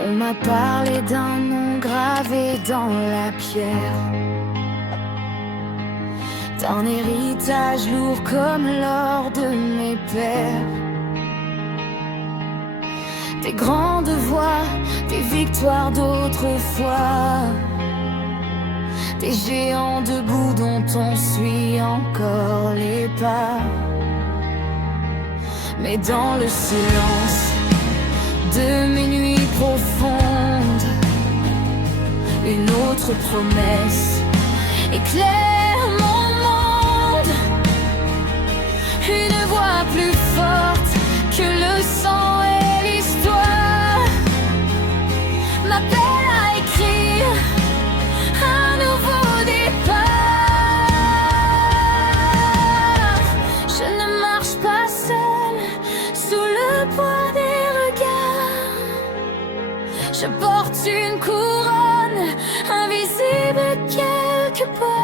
On m'a parlé d'un nom gravé dans la pierre, d'un héritage lourd comme l'or de mes pères. Des grandes voix, des victoires d'autrefois, des géants debout dont on suit encore les pas. Mais dans le silence de mes nuits profondes, une autre promesse éclaire mon monde. Une voix plus forte que le sang et l'histoire m'appelle à écrire un nouveau départ. Je ne marche pas seule sous le poids des regards. Je porte une couronne invisible quelque part.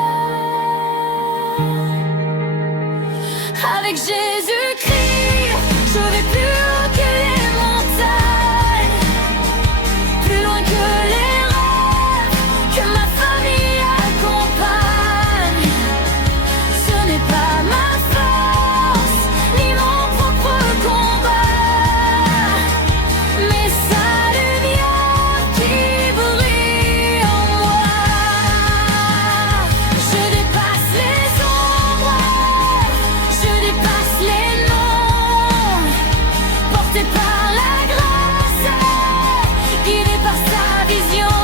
Avec Jésus-Christ, je vais plus haut que les montagnes, plus loin que les rêves que ma famille accompagne. Ce n'est pas ma force, ni mon propre combat, mais sa lumière qui brille en moi. Je dépasse les ombres, je dépasse les noms, porté par la grâce, guidé par sa vision.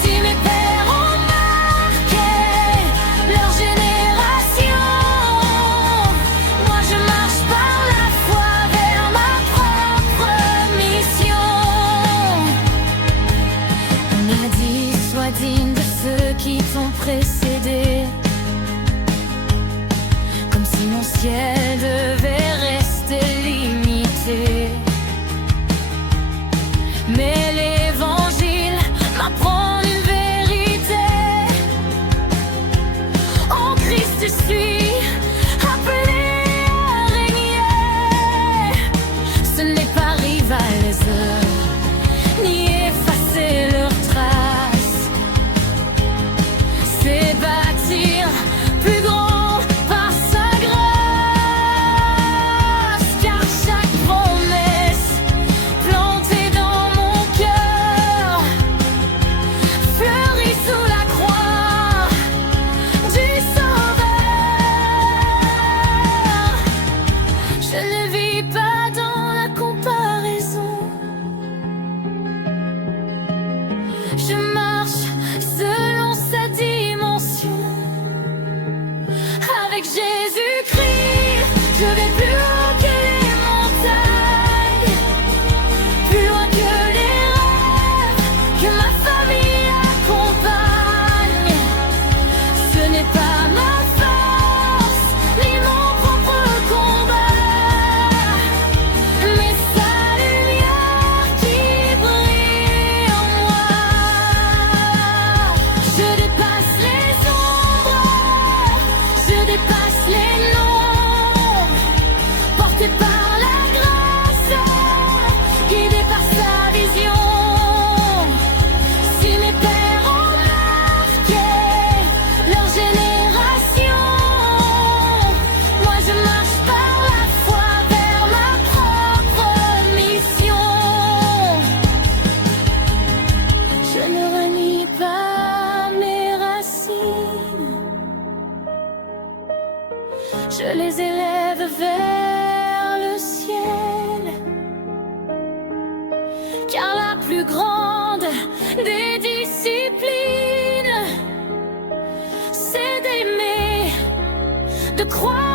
Si mes pères ont marqué leur génération, moi je marche par la foi vers ma propre mission. On a dit, sois digne de ceux qui t'ont précédé, comme si mon ciel devait rester limité. Mais l'évangile m'apprend une vérité. En Christ je suis appelé à régner. Ce n'est pas rivaliser ni effacer leurs traces, c'est bâtir plus grand par sa grâce. Car chaque promesse plantée dans mon cœur fleurit sous la croix du Sauveur. Je ne vis pas dans la comparaison, je marche selon sa dimension. Avec Jésus-Christ, je vais plus haut que les montagnes, plus loin que les rêves que ma famille accompagne. Ce n'est pas ma force, ni mon propre combat, mais sa lumière qui brille en moi. Je dépasse les ombres, je dépasse les noms, porté par la grâce, guidé par sa vision. Si mes pères ont marqué leur génération, moi je marche par la foi vers ma propre mission. Je ne renie pas mes racines, je les élève vers le ciel. Car la plus grande des disciplines, c'est d'aimer, de croire